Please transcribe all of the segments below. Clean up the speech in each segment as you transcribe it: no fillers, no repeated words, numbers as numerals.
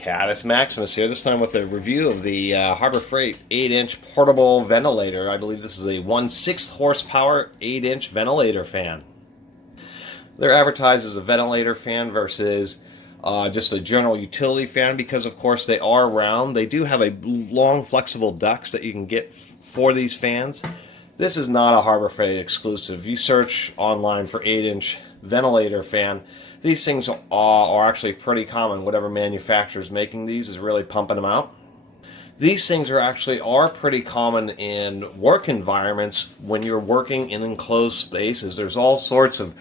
Caddis Maximus here, this time with a review of the Harbor Freight 8-inch portable ventilator. I believe this is a 1/6 horsepower 8-inch ventilator fan. They're advertised as a ventilator fan versus just a general utility fan because, of course, they are round. They do have a long, flexible ducts that you can get for these fans. This is not a Harbor Freight exclusive. If you search online for 8-inch ventilator fan, these things are actually pretty common. Whatever manufacturer is making these is really pumping them out. These things are pretty common in work environments when you're working in enclosed spaces. There's all sorts of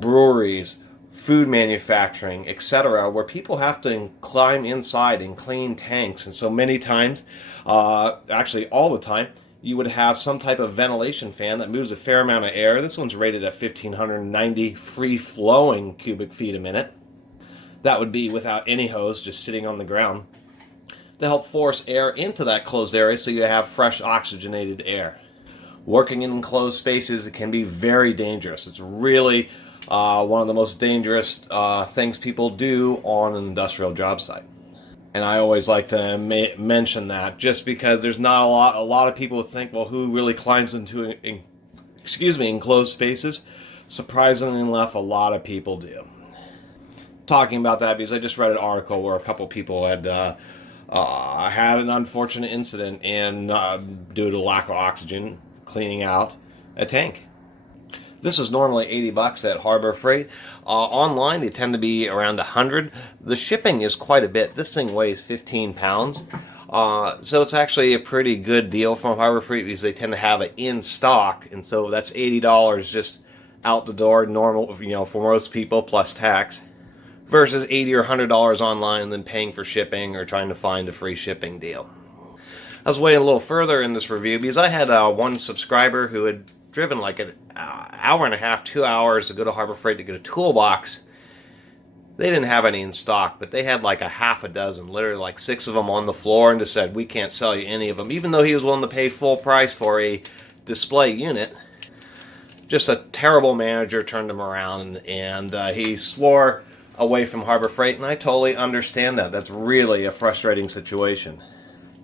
breweries, food manufacturing, etc., where people have to climb inside and clean tanks. And so many times, actually all the time, you would have some type of ventilation fan that moves a fair amount of air. This one's rated at 1,590 free-flowing cubic feet a minute. That would be without any hose, just sitting on the ground, to help force air into that closed area so you have fresh oxygenated air. Working in enclosed spaces, it can be very dangerous. It's really one of the most dangerous things people do on an industrial job site. And I always like to mention that, just because there's not a lot of people think, well, who really climbs into enclosed spaces? Surprisingly enough, a lot of people do. Talking about that because I just read an article where a couple people had had an unfortunate incident and due to lack of oxygen, cleaning out a tank. This is normally $80 at Harbor Freight. Online, they tend to be around $100. The shipping is quite a bit. This thing weighs 15 pounds. So it's actually a pretty good deal from Harbor Freight because they tend to have it in stock. And so that's $80 just out the door, normal, for most people, plus tax, versus $80 or $100 online and then paying for shipping or trying to find a free shipping deal. I was waiting a little further in this review because I had one subscriber who had driven like an hour and a half, 2 hours to go to Harbor Freight to get a toolbox. They didn't have any in stock, but they had like a half a dozen, literally like 6 of them on the floor, and just said, we can't sell you any of them, even though he was willing to pay full price for a display unit. Just a terrible manager turned him around, and he swore away from Harbor Freight, and I totally understand that. That's really a frustrating situation.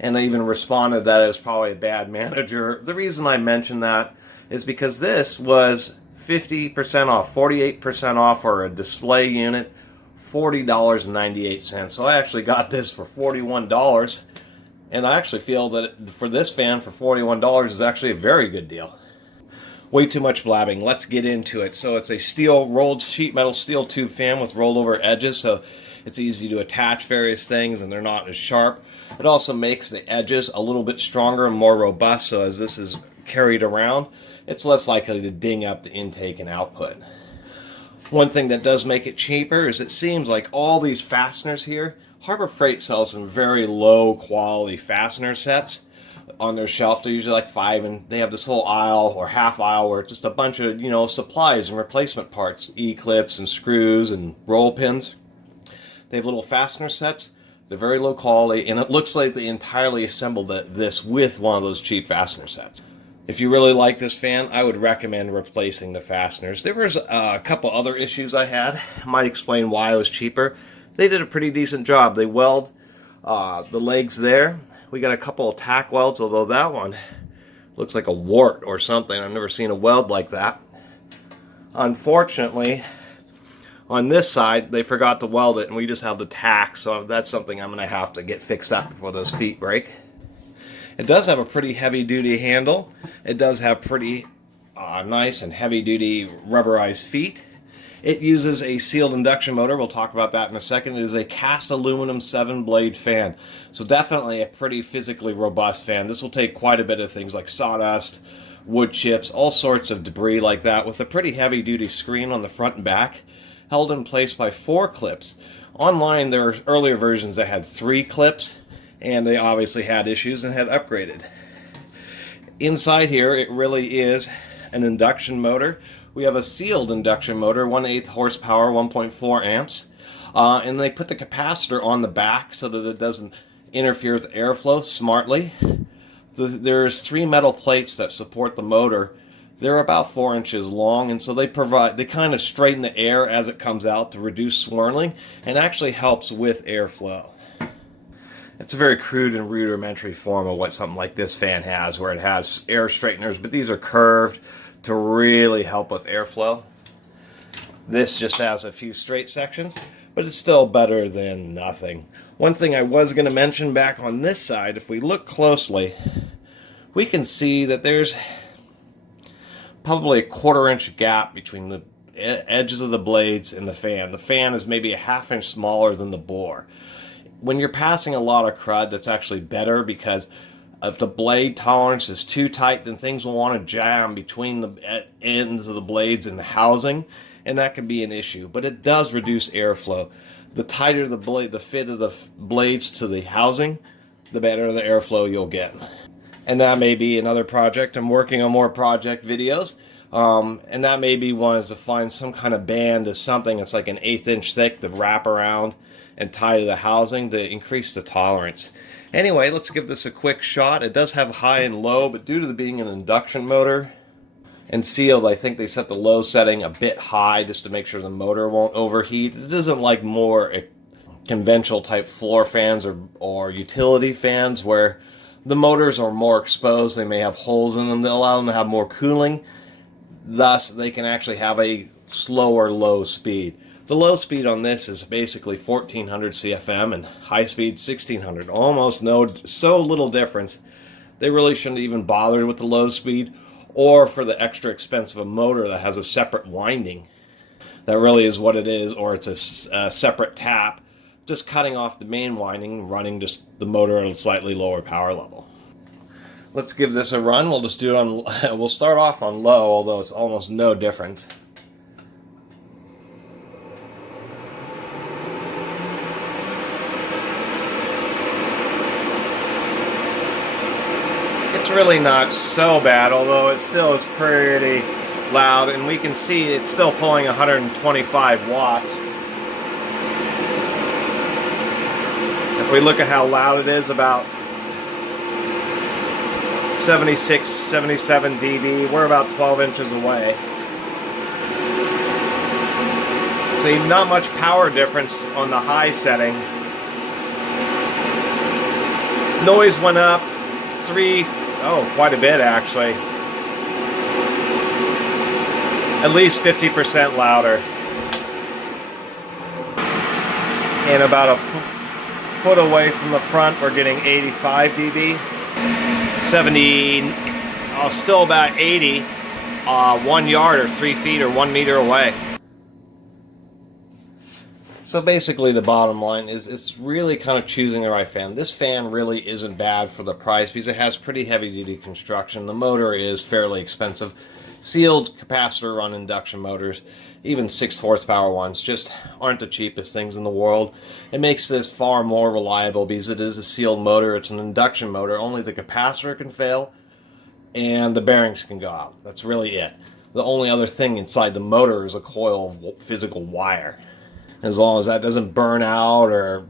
And they even responded that it was probably a bad manager. The reason I mentioned that is because this was 50% off, 48% off for a display unit, $40.98. So I actually got this for $41, and I actually feel that for this fan for $41 is actually a very good deal. Way too much blabbing. Let's get into it. So it's a sheet metal steel tube fan with rolled over edges, so it's easy to attach various things and they're not as sharp. It also makes the edges a little bit stronger and more robust, so as this is carried around, it's less likely to ding up the intake and output. One thing that does make it cheaper is it seems like all these fasteners here, Harbor Freight sells some very low quality fastener sets on their shelf. They're usually like 5, and they have this whole aisle or half aisle where it's just a bunch of supplies and replacement parts, E-clips and screws and roll pins. They have little fastener sets. They're very low quality, and it looks like they entirely assembled this with one of those cheap fastener sets. If you really like this fan, I would recommend replacing the fasteners. There was a couple other issues I had. I might explain why it was cheaper. They did a pretty decent job. They weld the legs there. We got a couple of tack welds, although that one looks like a wart or something. I've never seen a weld like that. Unfortunately, on this side, they forgot to weld it, and we just have the tack, so that's something I'm going to have to get fixed up before those feet break. It does have a pretty heavy-duty handle. It does have pretty nice and heavy-duty rubberized feet. It uses a sealed induction motor. We'll talk about that in a second. It is a cast aluminum 7-blade fan, so definitely a pretty physically robust fan. This will take quite a bit of things like sawdust, wood chips, all sorts of debris like that, with a pretty heavy-duty screen on the front and back, held in place by 4 clips. Online, there were earlier versions that had 3 clips, and they obviously had issues and had upgraded. Inside here, it really is an induction motor. We have a sealed induction motor, 1/8 horsepower, 1.4 amps, and they put the capacitor on the back so that it doesn't interfere with airflow smartly. There's 3 metal plates that support the motor. They're about 4 inches long, and so they kind of straighten the air as it comes out to reduce swirling, and actually helps with airflow. It's a very crude and rudimentary form of what something like this fan has, where it has air straighteners, but these are curved to really help with airflow. This just has a few straight sections, but it's still better than nothing. One thing I was going to mention back on this side, if we look closely, we can see that there's probably a 1/4 inch gap between the edges of the blades and the fan. The fan is maybe a 1/2 inch smaller than the bore. When you're passing a lot of crud, that's actually better, because if the blade tolerance is too tight, then things will want to jam between the ends of the blades and the housing, and that can be an issue. But it does reduce airflow. The tighter the blade, the fit of the blades to the housing, the better the airflow you'll get. And that may be another project. I'm working on more project videos. And that may be one, is to find some kind of band to something that's like an 1/8 inch thick to wrap around and tie to the housing to increase the tolerance. Anyway, let's give this a quick shot. It does have high and low, but due to the being an induction motor and sealed, I think they set the low setting a bit high just to make sure the motor won't overheat. It isn't like more conventional type floor fans or utility fans where the motors are more exposed. They may have holes in them that allow them to have more cooling. Thus, they can actually have a slower low speed. The low speed on this is basically 1400 CFM and high speed 1600. Almost so little difference. They really shouldn't even bother with the low speed, or for the extra expense of a motor that has a separate winding. That really is what it is, or it's a separate tap, just cutting off the main winding, running just the motor at a slightly lower power level. Let's give this a run. We'll just do it on, we'll start off on low, although it's almost no difference. It's really not so bad, although it still is pretty loud, and we can see it's still pulling 125 watts. If we look at how loud it is, about 76, 77 dB, we're about 12 inches away. See, not much power difference on the high setting. Noise went up quite a bit actually. At least 50% louder. And about a foot away from the front, we're getting 85 dB. 70, still about 80, 1 yard or 3 feet or 1 meter away. So basically the bottom line is it's really kind of choosing the right fan. This fan really isn't bad for the price because it has pretty heavy duty construction. The motor is fairly expensive. Sealed capacitor run induction motors, even 6 horsepower ones, just aren't the cheapest things in the world. It makes this far more reliable because it is a sealed motor. It's an induction motor. Only the capacitor can fail and the bearings can go out. That's really it. The only other thing inside the motor is a coil of physical wire. As long as that doesn't burn out or,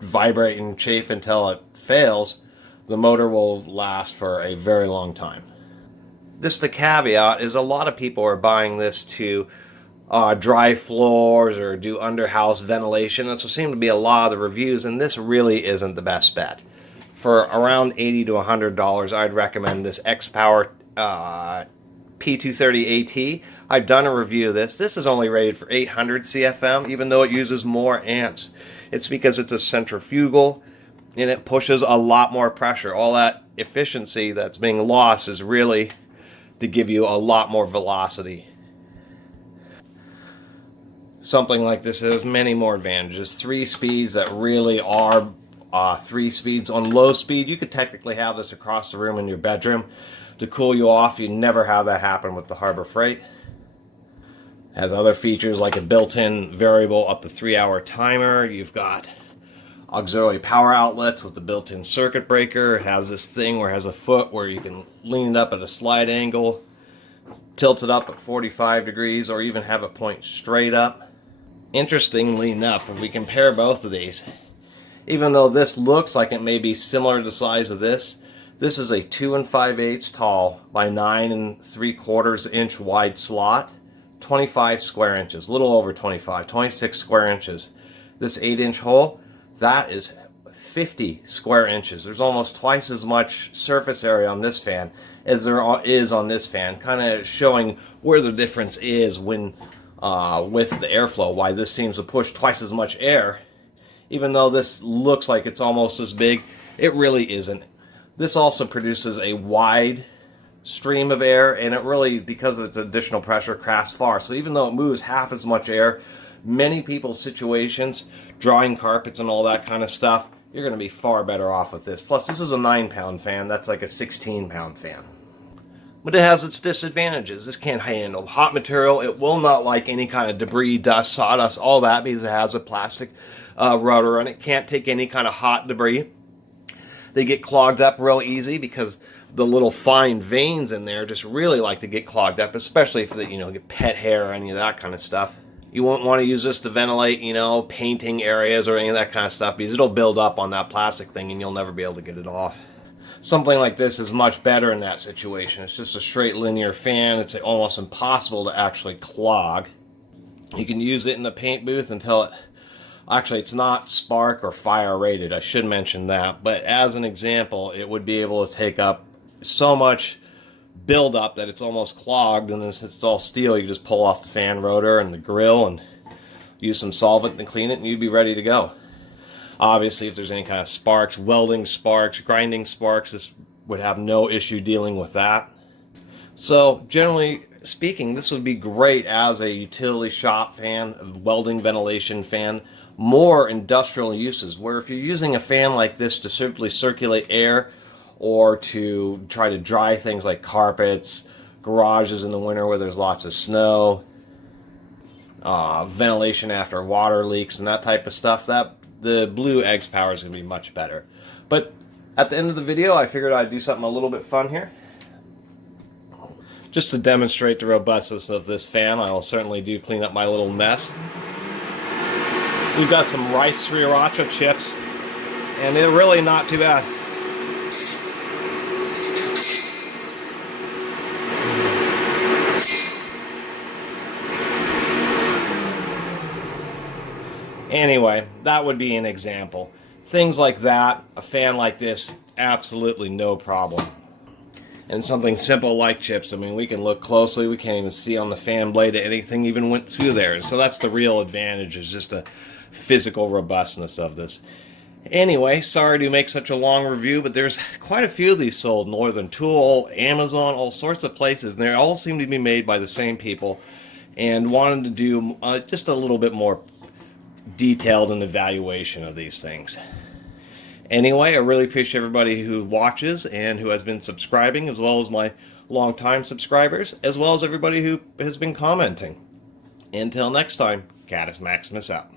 vibrate and chafe until it fails, the motor will last for a very long time. Just a caveat is a lot of people are buying this to dry floors or do under-house ventilation. That's what seems to be a lot of the reviews, and this really isn't the best bet. For around $80 to $100, I'd recommend this xpower P230 AT. I've done a review of this. This is only rated for 800 CFM, even though it uses more amps. It's because it's a centrifugal, and it pushes a lot more pressure. All that efficiency that's being lost is really to give you a lot more velocity. Something like this has many more advantages. 3 speeds that really are 3 speeds. On low speed, you could technically have this across the room in your bedroom to cool you off. You never have that happen with the Harbor Freight. Has other features like a built-in variable up to 3-hour timer. You've got auxiliary power outlets with the built-in circuit breaker. It has this thing where it has a foot where you can lean it up at a slide angle, tilt it up at 45 degrees, or even have it point straight up. Interestingly enough, if we compare both of these, even though this looks like it may be similar to the size of this is a 2 5/8 tall by 9 3/4 inch wide slot, 25 square inches, a little over 25, 26 square inches. This 8-inch hole, that is 50 square inches. There's almost twice as much surface area on this fan as there is on this fan, kind of showing where the difference is when with the airflow, why this seems to push twice as much air. Even though this looks like it's almost as big, it really isn't. This also produces a wide stream of air, and it really, because of its additional pressure, crafts far. So even though it moves half as much air, many people's situations, drying carpets and all that kind of stuff, you're going to be far better off with this. Plus, this is a 9-pound fan. That's like a 16-pound fan. But it has its disadvantages. This can't handle hot material. It will not like any kind of debris, dust, sawdust, all that, because it has a plastic rotor, and it can't take any kind of hot debris. They get clogged up real easy because the little fine veins in there just really like to get clogged up, especially if they, get pet hair or any of that kind of stuff. You won't want to use this to ventilate, painting areas or any of that kind of stuff, because it'll build up on that plastic thing and you'll never be able to get it off. Something like this is much better in that situation. It's just a straight linear fan. It's almost impossible to actually clog. You can use it in the paint booth until it... Actually, it's not spark or fire rated. I should mention that. But as an example, it would be able to take up so much buildup that it's almost clogged, and since it's all steel, you just pull off the fan rotor and the grill and use some solvent and clean it, and you'd be ready to go. Obviously, if there's any kind of sparks, welding sparks, grinding sparks, this would have no issue dealing with that. So, generally speaking, this would be great as a utility shop fan, a welding ventilation fan, more industrial uses, where if you're using a fan like this to simply circulate air or to try to dry things like carpets, garages in the winter where there's lots of snow, ventilation after water leaks and that type of stuff, that the blue xpower is going to be much better. But at the end of the video, I figured I'd do something a little bit fun here. Just to demonstrate the robustness of this fan, I will certainly do clean up my little mess. We've got some rice sriracha chips, and they're really not too bad. Anyway, that would be an example. Things like that, a fan like this, absolutely no problem. And something simple like chips, I mean, we can look closely, we can't even see on the fan blade that anything even went through there. So that's the real advantage, is just the physical robustness of this. Anyway, sorry to make such a long review, but there's quite a few of these sold. Northern Tool, Amazon, all sorts of places, and they all seem to be made by the same people, and wanted to do just a little bit more detailed an evaluation of these things. Anyway, I really appreciate everybody who watches and who has been subscribing, as well as my longtime subscribers, as well as everybody who has been commenting. Until next time, Catus Maximus out.